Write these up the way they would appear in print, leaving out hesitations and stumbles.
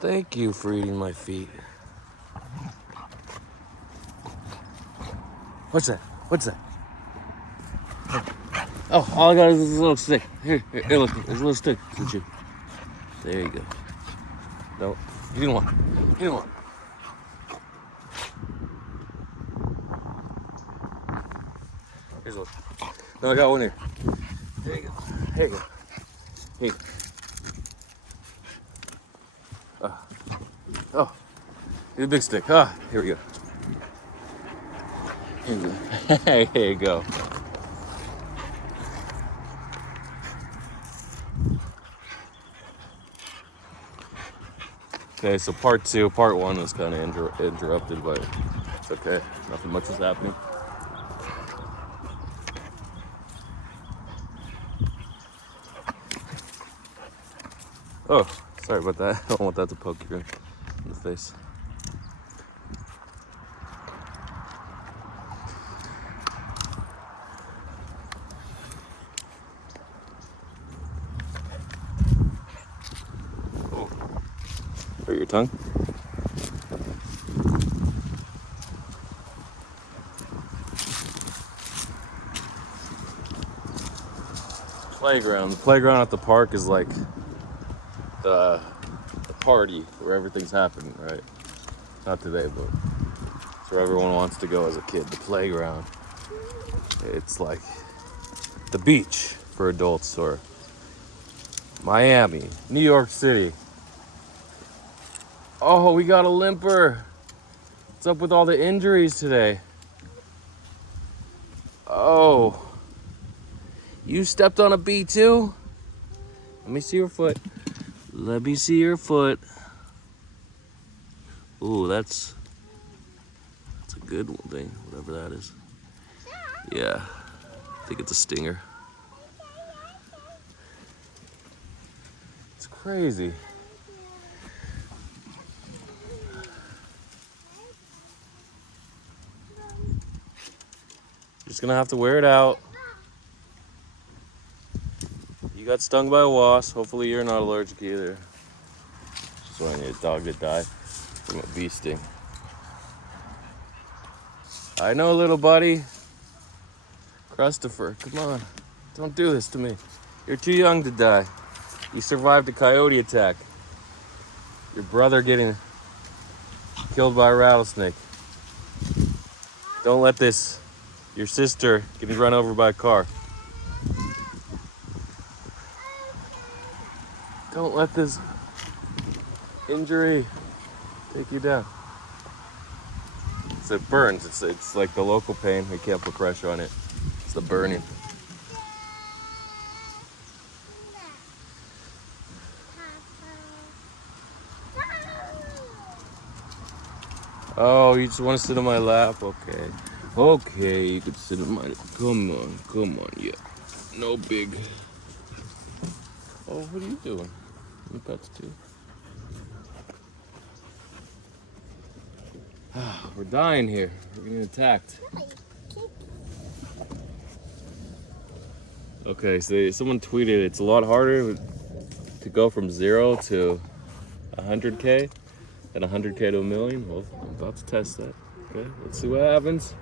Thank you for eating my feet. What's that? What's that? Oh, all I got is this little stick. Here, look, there's a little stick. Look you. There you go. No, you didn't want. You didn't want. Here's one. No, I got one here. There you go. There you go. Here. Oh, here's a big stick. Ah, here we go. Here you go. Here you go. Okay, so part one was kind of interrupted, but it's okay. Nothing much is happening. Oh, sorry about that. I don't want that to poke you in the face. Oh, hurt your tongue? Playground. The playground at the park is like the party where everything's happening, right? Not today, but it's where everyone wants to go as a kid. The playground. It's like the beach for adults, or Miami, New York City. Oh, we got a limper. What's up with all the injuries today? Oh, you stepped on a bee too? Let me see your foot. Let me see your foot. Ooh, that's a good one thing, whatever that is. Yeah, I think it's a stinger. It's crazy. Just gonna have to wear it out. You got stung by a wasp. Hopefully you're not allergic either. Just wanting your dog to die from a bee sting. I know, little buddy. Christopher, come on. Don't do this to me. You're too young to die. You survived a coyote attack. Your brother getting killed by a rattlesnake. Don't let this, your sister getting run over by a car. Don't let this injury take you down. So it burns. It's like the local pain. We can't put pressure on it. It's the burning. Oh, you just want to sit on my lap? Okay. Okay, you can sit on my lap. Come on, yeah. No big. Oh, what are you doing? You pets too. We're dying here. We're getting attacked. Okay, so someone tweeted it's a lot harder to go from 0 to 100K than 100K to a million. Well, I'm about to test that. Okay, let's see what happens.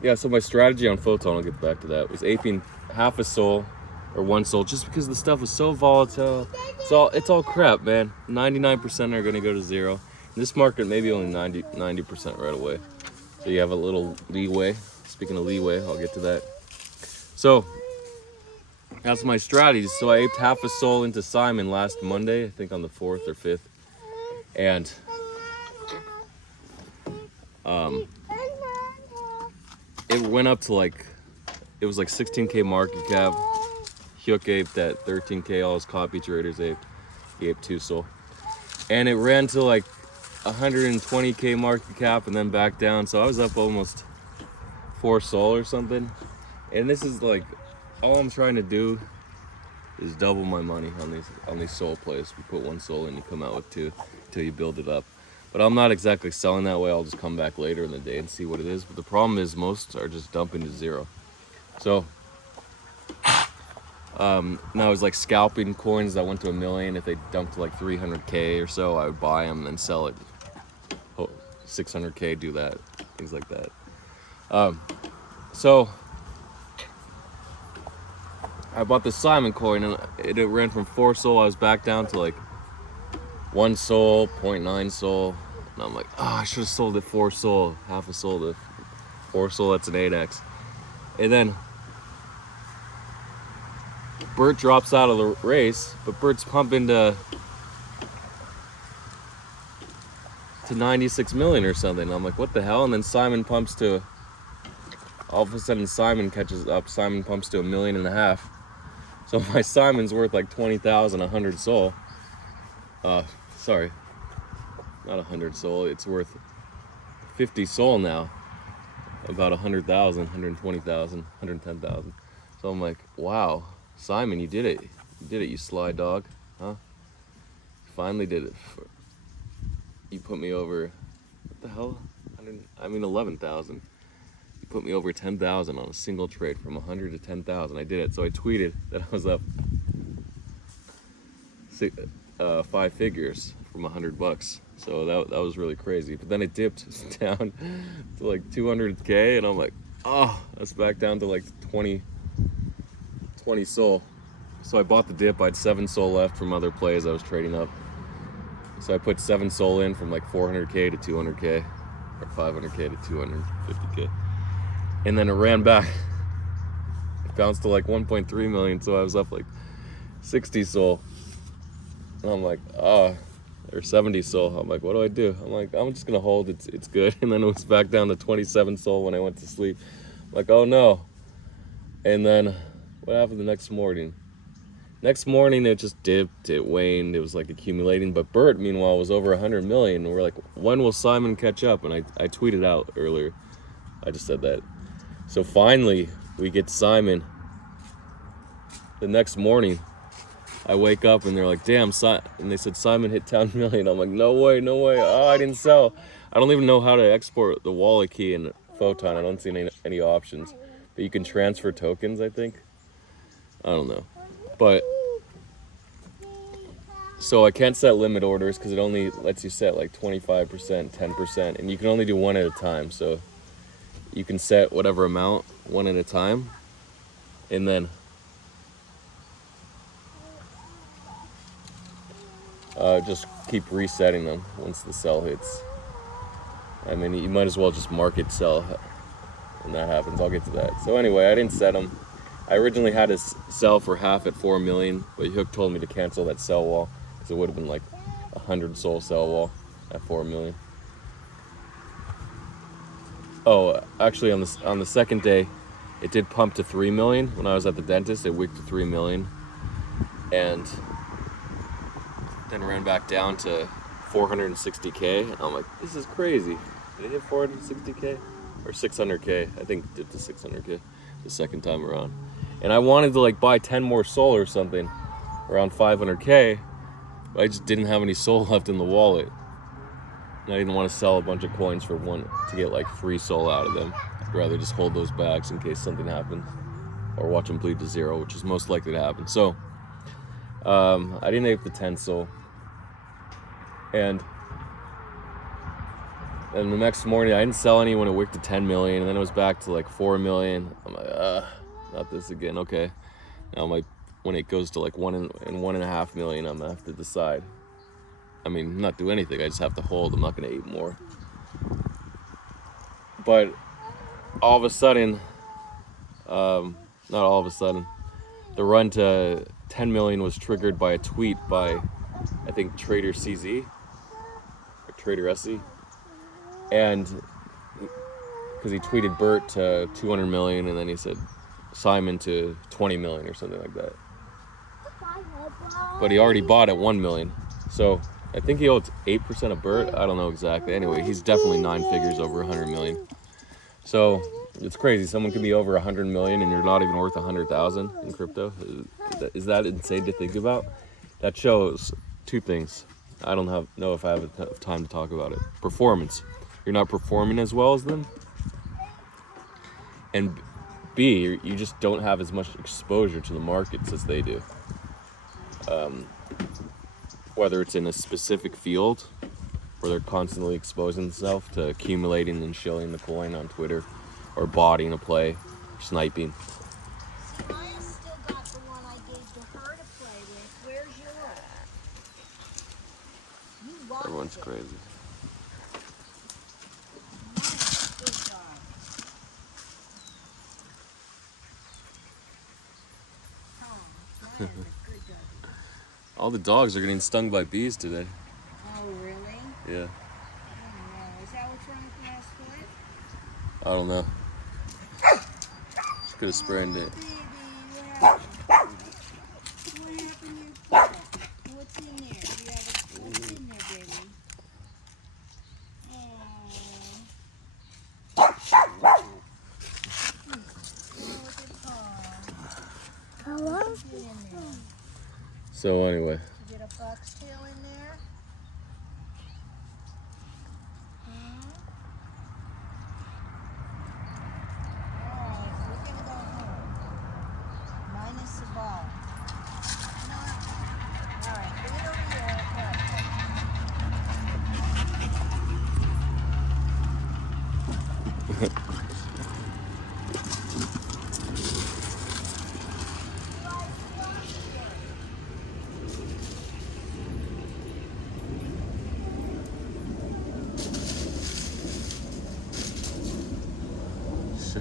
Yeah, so my strategy on Photon, I'll get back to that, was aping half a soul or one soul, just because the stuff was so volatile. It's all crap, man. 99% are gonna go to 0. In this market, maybe only 90% right away. So you have a little leeway. Speaking of leeway, I'll get to that. So that's my strategy. So I aped half a soul into Simon last Monday, I think on the 4th or 5th. And it went up to it was like 16K market cap. Hyuk aped at 13K, all his copy traders aped. He aped 2 soul. And it ran to like 120K market cap and then back down. So I was up almost 4 soul or something. And this is like, all I'm trying to do is double my money on these soul plays. You put 1 soul in, you come out with 2 until you build it up. But I'm not exactly selling that way. I'll just come back later in the day and see what it is. But the problem is most are just dumping to 0. So And I was like scalping coins that went to 1 million. If they dumped to like 300K or so, I would buy them and then sell it. 600K, do that, things like that. So I bought the Simon coin and it ran from 4 SOL. I was back down to like 1 SOL, 0.9 SOL. And I'm like, I should have sold it 4 SOL, half a SOL to 4 SOL, that's an 8x. And then Bert drops out of the race, but Bert's pumping to 96 million or something. I'm like, what the hell? And then Simon pumps to, all of a sudden Simon catches up. Simon pumps to 1.5 million. So my Simon's worth like 20,000, 100 SOL. Sorry, not 100 SOL. It's worth 50 SOL now. About 100,000, 120,000, 110,000. So I'm like, wow, Simon, you did it. You did it, you sly dog, huh? You finally did it. You put me over, what the hell? 11,000. You put me over 10,000 on a single trade from 100 to 10,000. I did it. So I tweeted that I was up 5 figures from $100. So that was really crazy. But then it dipped down to like 200K, and I'm like, that's back down to like 20 SOL. So I bought the dip. I had 7 SOL left from other plays I was trading up. So I put 7 SOL in from like 400K to 200K, or 500K to 250K. And then it ran back. It bounced to like 1.3 million, so I was up like 60 SOL. And I'm like, or 70 SOL. I'm like, what do I do? I'm like, I'm just gonna hold, it's good. And then it was back down to 27 SOL when I went to sleep. I'm like, oh no. And then what happened the next morning? Next morning, it just dipped, it waned, it was like accumulating. But Bert, meanwhile, was over 100 million. And we're like, when will Simon catch up? And I tweeted out earlier. I just said that. So finally, we get Simon. The next morning, I wake up and they're like, damn, and they said Simon hit 10 million. I'm like, no way, no way. I didn't sell. I don't even know how to export the wallet key in Photon. I don't see any options. But you can transfer tokens, I think. I don't know. But so I can't set limit orders because it only lets you set like 25%, 10%, and you can only do one at a time. So you can set whatever amount one at a time, and then just keep resetting them once the sell hits. I mean, you might as well just market sell when that happens. I'll get to that. So anyway, I didn't set them. I originally had to sell for half at 4 million, but Hook told me to cancel that sell wall because it would have been like 100 SOL sell wall at 4 million. Oh, actually on the second day, it did pump to 3 million. When I was at the dentist, it wicked to 3 million, and then ran back down to 460K. And I'm like, this is crazy. Did it hit 460K or 600K? I think it did to 600K the second time around. And I wanted to like buy 10 more SOL or something around 500K, but I just didn't have any SOL left in the wallet. And I didn't want to sell a bunch of coins for one to get like free SOL out of them. I'd rather just hold those bags in case something happens, or watch them bleed to 0, which is most likely to happen. So I didn't ape the 10 SOL. And the next morning, I didn't sell any when it wicked to 10 million, and then it was back to like 4 million. I'm like, not this again. Okay. Now when it goes to like 1.5 million, I'm gonna have to decide. I mean, not do anything. I just have to hold. I'm not gonna ape more. But all of a sudden, not all of a sudden, the run to 10 million was triggered by a tweet by, I think, Trader CZ or Trader SE. And because he tweeted Bert to 200 million, and then he said Simon to 20 million or something like that. But he already bought at 1 million. So I think he owed 8% of Bert. I don't know exactly. Anyway, he's definitely 9 figures over 100 million. So it's crazy. Someone can be over 100 million and you're not even worth 100,000 in crypto. Is that insane to think about? That shows 2 things. I don't know if I have enough time to talk about it. Performance. You're not performing as well as them. And be. You just don't have as much exposure to the markets as they do. Whether it's in a specific field where they're constantly exposing themselves to accumulating and shilling the coin on Twitter, or botting a play, sniping. See, Maya's still got the one I gave to her to play with. Where's yours? You lost Everyone's it. crazy. Nice. Good job. Tom, Maya's a good dog. All the dogs are getting stung by bees today. Oh, really? Yeah. I don't know. Is that what's wrong with Maya's foot? I don't know. She could have sprained it. Baby, what happened? What happened to your foot? What's in there? Do you have what's in there, baby? What's in there? So anyway, You get a foxtail in there? Huh? Alright, we're gonna go home. Minus the ball. No. Alright, bring it over here.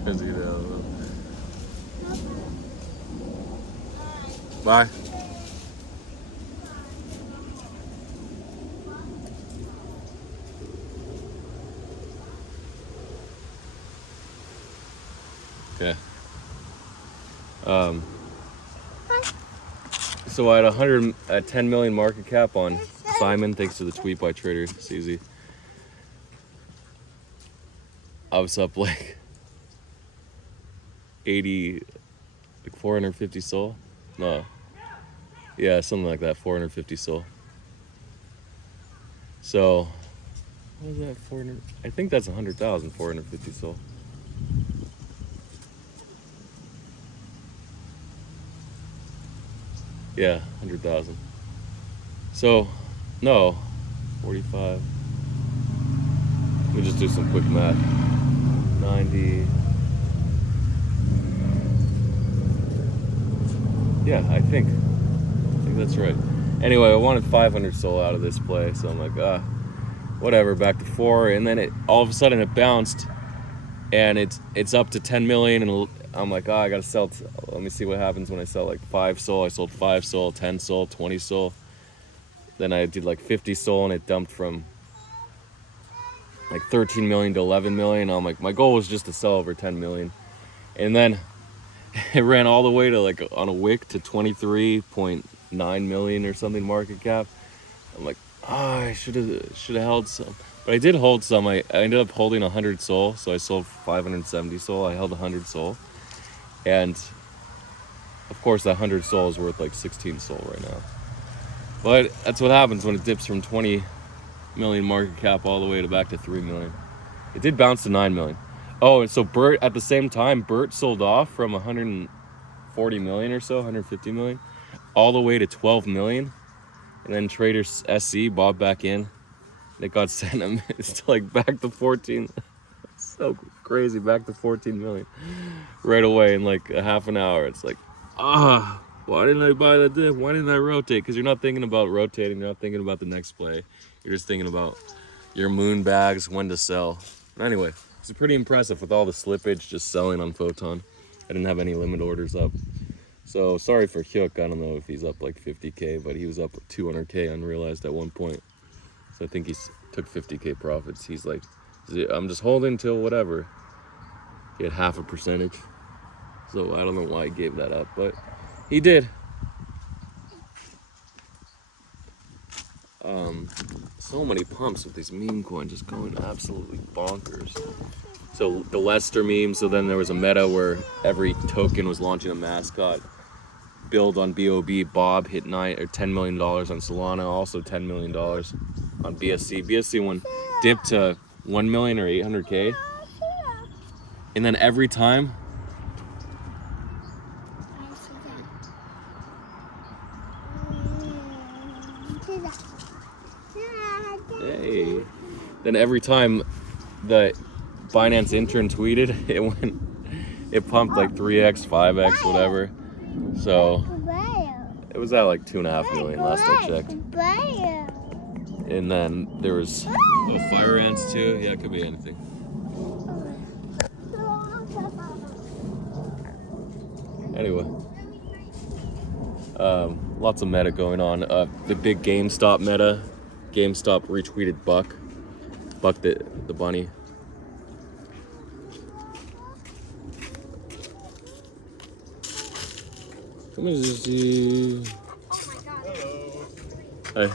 should do that. Bye. Okay. So I had 10 million market cap on Simon, thanks to the tweet by Trader CZ. I was up like 80, like 450 SOL. No. Yeah, something like that, 450 SOL. So, what was that, 400? I think that's 100,000, 450 SOL. Yeah, 100,000. So, no, 45. Let me just do some quick math. 90. Yeah, I think that's right. Anyway, I wanted 500 SOL out of this play, so I'm like, whatever, back to 4, and then all of a sudden it bounced, and it's up to 10 million, and I'm like, I gotta sell. Let me see what happens when I sell like 5 SOL. I sold 5 SOL, 10 SOL, 20 SOL. Then I did like 50 SOL, and it dumped from like 13 million to 11 million. I'm like, my goal was just to sell over 10 million, and then it ran all the way to like on a wick to 23.9 million or something market cap. I'm like, I should have held some, but I did hold some. I ended up holding 100 SOL, so I sold 570 SOL. I held 100 SOL, and of course that 100 SOL is worth like 16 SOL right now. But that's what happens when it dips from 20 million market cap all the way to back to 3 million. It did bounce to 9 million. Oh, and so Bert, at the same time, Bert sold off from 140 million or so, 150 million, all the way to 12 million. And then Trader SC bought back in. It got sent it's like back to 14. So crazy, back to 14 million right away in like a half an hour. It's like, why didn't I buy that dip? Why didn't I rotate? Because you're not thinking about rotating. You're not thinking about the next play. You're just thinking about your moon bags, when to sell. But anyway, it's pretty impressive with all the slippage just selling on Photon. I didn't have any limit orders up. So sorry for Hyuk. I don't know if he's up like 50K, but he was up 200K unrealized at one point. So I think he took 50K profits. He's like, I'm just holding till whatever. He had half a percentage. So I don't know why he gave that up, but he did. So many pumps with these meme coins just going absolutely bonkers. So the Lester meme, so then there was a meta where every token was launching a mascot. Build on BOB, Bob hit $10 million on Solana, also $10 million on BSC. BSC one dipped to 1 million or 800K. And then every time Hey. Then every time the Binance intern tweeted, it pumped like 3x, 5x, whatever. So it was at like 2.5 million last I checked. And then there was fire ants too. Yeah, it could be anything. Anyway, lots of meta going on. The big GameStop meta. GameStop retweeted Buck the bunny. Come here, Zuzu. Hey.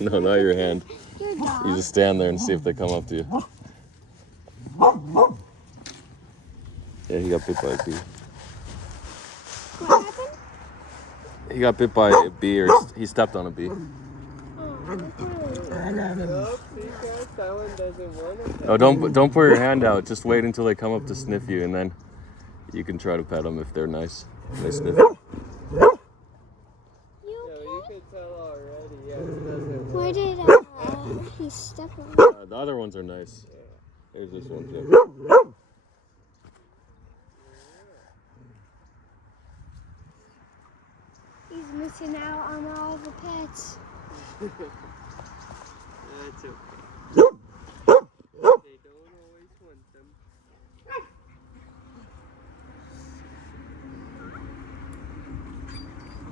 No, not your hand. You just stand there and see if they come up to you. Yeah, he got bit by a bee. What happened? He got bit by a bee, or he stepped on a bee. Oh, don't put your hand out. Just wait until they come up to sniff you, and then you can try to pet them if they're nice. They sniff. Where did he step on? The other ones are nice. There's this one too. He's missing out on all the pets. That's okay. They don't always want them.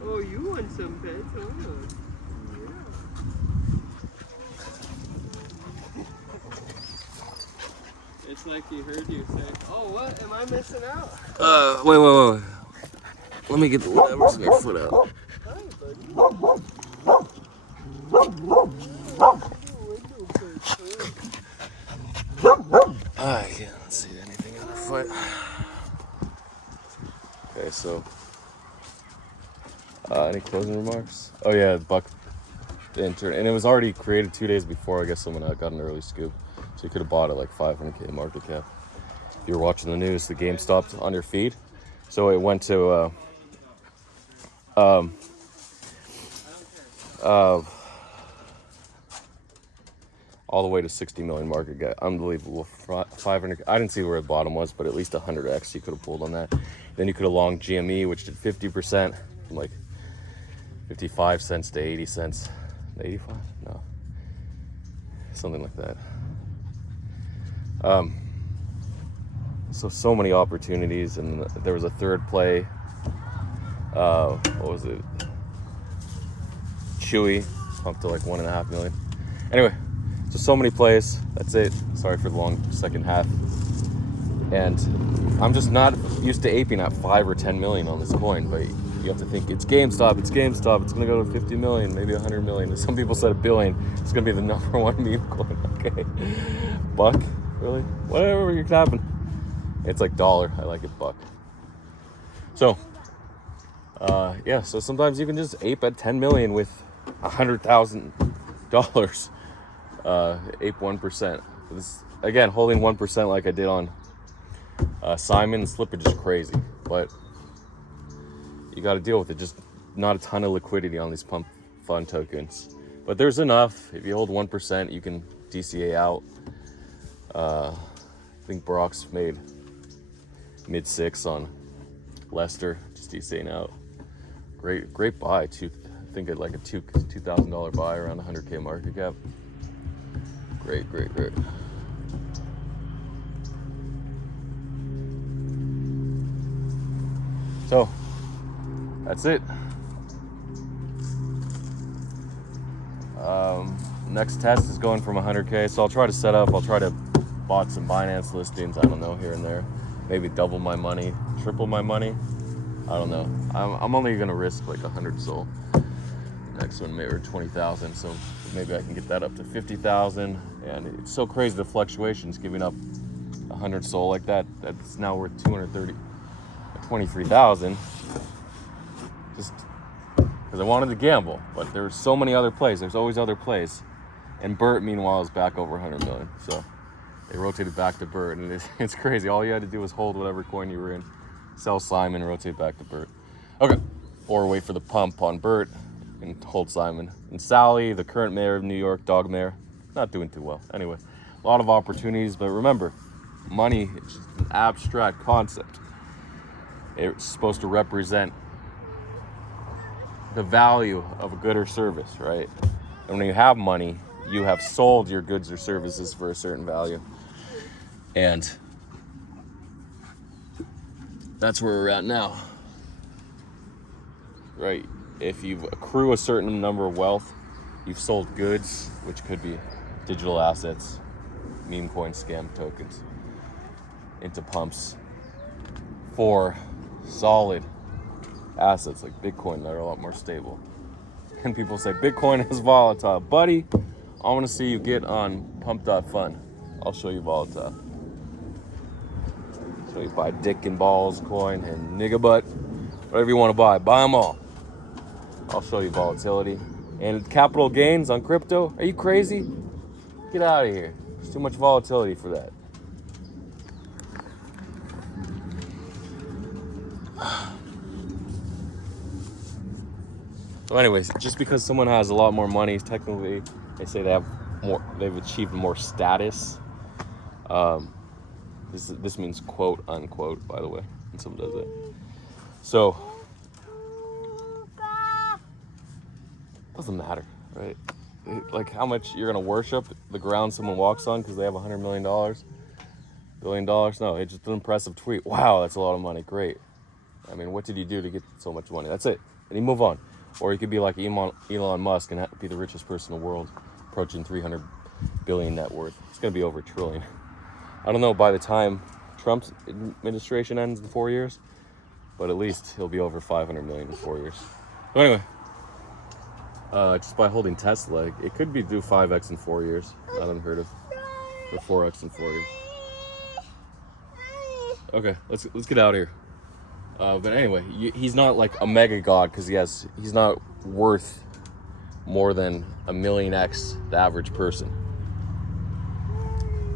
Oh, you want some pets? Oh, yeah. It's like he heard you say, "Oh, what? Am I missing out?" Wait. Let me get the whatever's in your foot out. Hi, buddy. I can't see anything in her foot. Okay, so any closing remarks? Oh yeah, Buck the intern, and it was already created 2 days before. I guess someone got an early scoop, so you could have bought it like 500K market cap. If you were watching the news, the game stopped on your feed, so it went to all the way to 60 million market cap. Unbelievable. 500. I didn't see where the bottom was, but at least 100x you could have pulled on that. Then you could have long GME, which did 50%, from like 55 cents to 80 cents. 85? No. Something like that. So many opportunities, and there was a third play. What was it? Chewy, up to like 1.5 million. Anyway, so many plays. That's it. Sorry for the long second half. And I'm just not used to aping at 5 or 10 million on this coin, but you have to think it's GameStop. It's gonna go to 50 million, maybe 100 million. Some people said $1 billion. It's gonna be the number one meme coin. Okay, Buck, really? Whatever you can happen. It's like dollar. I like it, Buck. So, yeah. So sometimes you can just ape at 10 million with $100,000. Ape 1%. This, again, holding 1% like I did on Simon. Slippage is crazy, but you got to deal with it. Just not a ton of liquidity on these pump fund tokens, but there's enough. If you hold 1%, you can DCA out. I think Brock's made mid-6 on Lester, just DCAing out. Great buy. I think at like a $2,000 buy around 100K market cap. Great. So that's it. Next test is going from 100K, so I'll try to bought some Binance listings, I don't know, here and there. Maybe double my money, triple my money. I don't know. I'm only gonna risk like 100 SOL. Next one, maybe 20,000. So maybe I can get that up to 50,000. And it's so crazy, the fluctuations, giving up 100 SOL like that. That's now worth 23,000. Just because I wanted to gamble, but there's so many other plays. There's always other plays. And Bert, meanwhile, is back over 100 million. So They rotated back to Bert, and it's crazy. All you had to do was hold whatever coin you were in, sell Simon, and rotate back to Bert. Okay, or wait for the pump on Bert and hold Simon. And Sally, the current mayor of New York, dog mayor, not doing too well. Anyway, a lot of opportunities, but remember, money is just an abstract concept. It's supposed to represent the value of a good or service, right? And when you have money, you have sold your goods or services for a certain value. And that's where we're at now, right? If you accrue a certain number of wealth, you've sold goods, which could be digital assets, meme coins, scam tokens, into pumps for solid assets like Bitcoin that are a lot more stable. And people say Bitcoin is volatile. Buddy, I want to see you get on pump.fun. I'll show you volatile. So you buy dick and balls coin and nigga butt, whatever you want to buy them all. I'll show you volatility. And capital gains on crypto, are you crazy? Get out of here. There's too much volatility for that. So anyways, just because someone has a lot more money, technically they say they've achieved more status. This means quote unquote, by the way, when someone does that. So doesn't matter, right? Like how much you're gonna worship the ground someone walks on because they have $100 million, $1 billion. No, it's just an impressive tweet. Wow, that's a lot of money. Great. I mean, what did you do to get so much money? That's it. And you move on. Or you could be like Elon Musk and be the richest person in the world, approaching 300 billion net worth. It's going to be over $1 trillion. I don't know by the time Trump's administration ends in 4 years, but at least he'll be over 500 million in 4 years. So anyway, just by holding Tesla, it could be do 5x in 4 years. Not unheard of. Or 4x in 4 years. Okay, let's get out of here. But anyway, he's not like a mega god because he's not worth more than 1,000,000x the average person.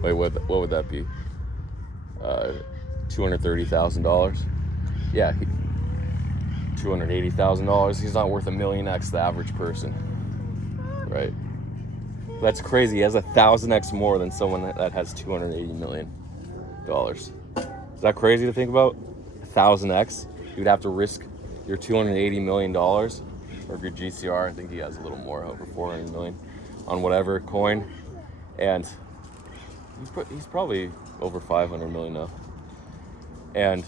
Wait, what would that be? $230,000? Yeah, $280,000. He's not worth 1,000,000x the average person, right? That's crazy. He has 1,000x more than someone that has $280 million. Is that crazy to think about? 1,000x, you'd have to risk your $280 million, or if your GCR, I think he has a little more, over 400 million, on whatever coin, and he's probably over 500 million now, and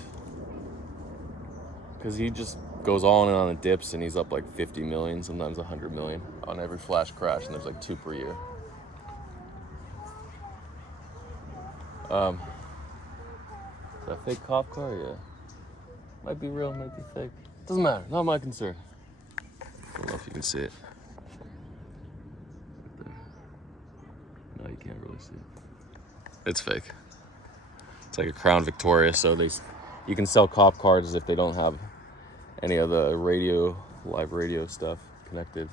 because he just goes all in on the dips, and he's up like 50 million, sometimes 100 million on every flash crash, and there's like 2 per year. Is that a fake cop car? Yeah. Might be real, might be fake. Doesn't matter, not my concern. I don't know if you can see it. No, you can't really see it. It's fake. It's like a Crown Victoria, so you can sell cop cars as if they don't have any of the live radio stuff connected,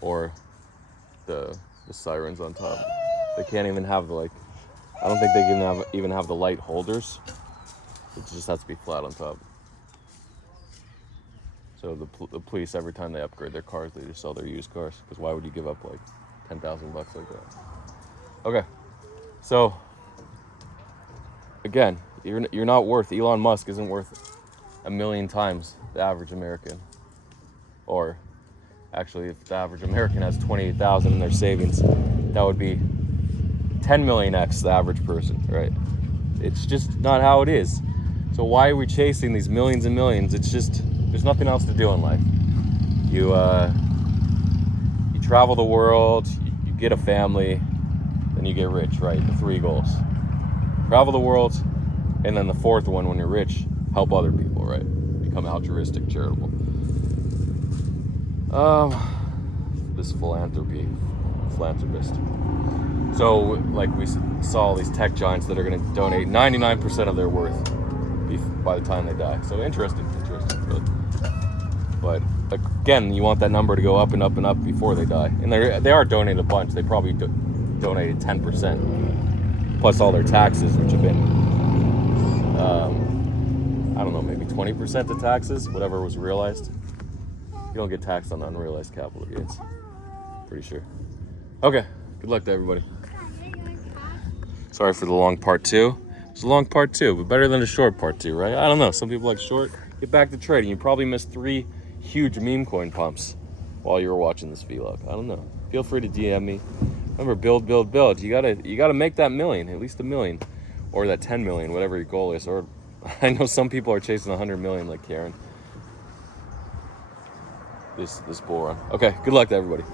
or the sirens on top. They can't even have I don't think they can even have the light holders. It just has to be flat on top. So the police, every time they upgrade their cars, they just sell their used cars. Because why would you give up like $10,000 like that? Okay, so again, you're not worth. Elon Musk isn't worth 1,000,000 times the average American. Or actually, if the average American has 28,000 in their savings, that would be 10 millionx the average person, right? It's just not how it is. So why are we chasing these millions and millions? It's just, there's nothing else to do in life. You travel the world, you get a family, then you get rich, right? The 3 goals. Travel the world, and then the 4th one, when you're rich, help other people, right? Become altruistic, charitable. This philanthropist. So, like we saw all these tech giants that are going to donate 99% of their worth by the time they die. So interesting. But again, you want that number to go up and up and up before they die. And they are donating a bunch. They probably donated 10%. plus all their taxes, which have been, I don't know, maybe 20% the taxes, whatever was realized. You don't get taxed on unrealized capital gains. Pretty sure. Okay, good luck to everybody. Sorry for the long part 2. It's a long part 2, but better than a short part 2, right? I don't know. Some people like short. Get back to trading. You probably missed 3 huge meme coin pumps while you were watching this vlog. I don't know. Feel free to DM me. Remember, build, build, build. You gotta make that million, at least $1 million, or that 10 million, whatever your goal is. Or I know some people are chasing 100 million, like Karen. This bull run. Okay, good luck to everybody.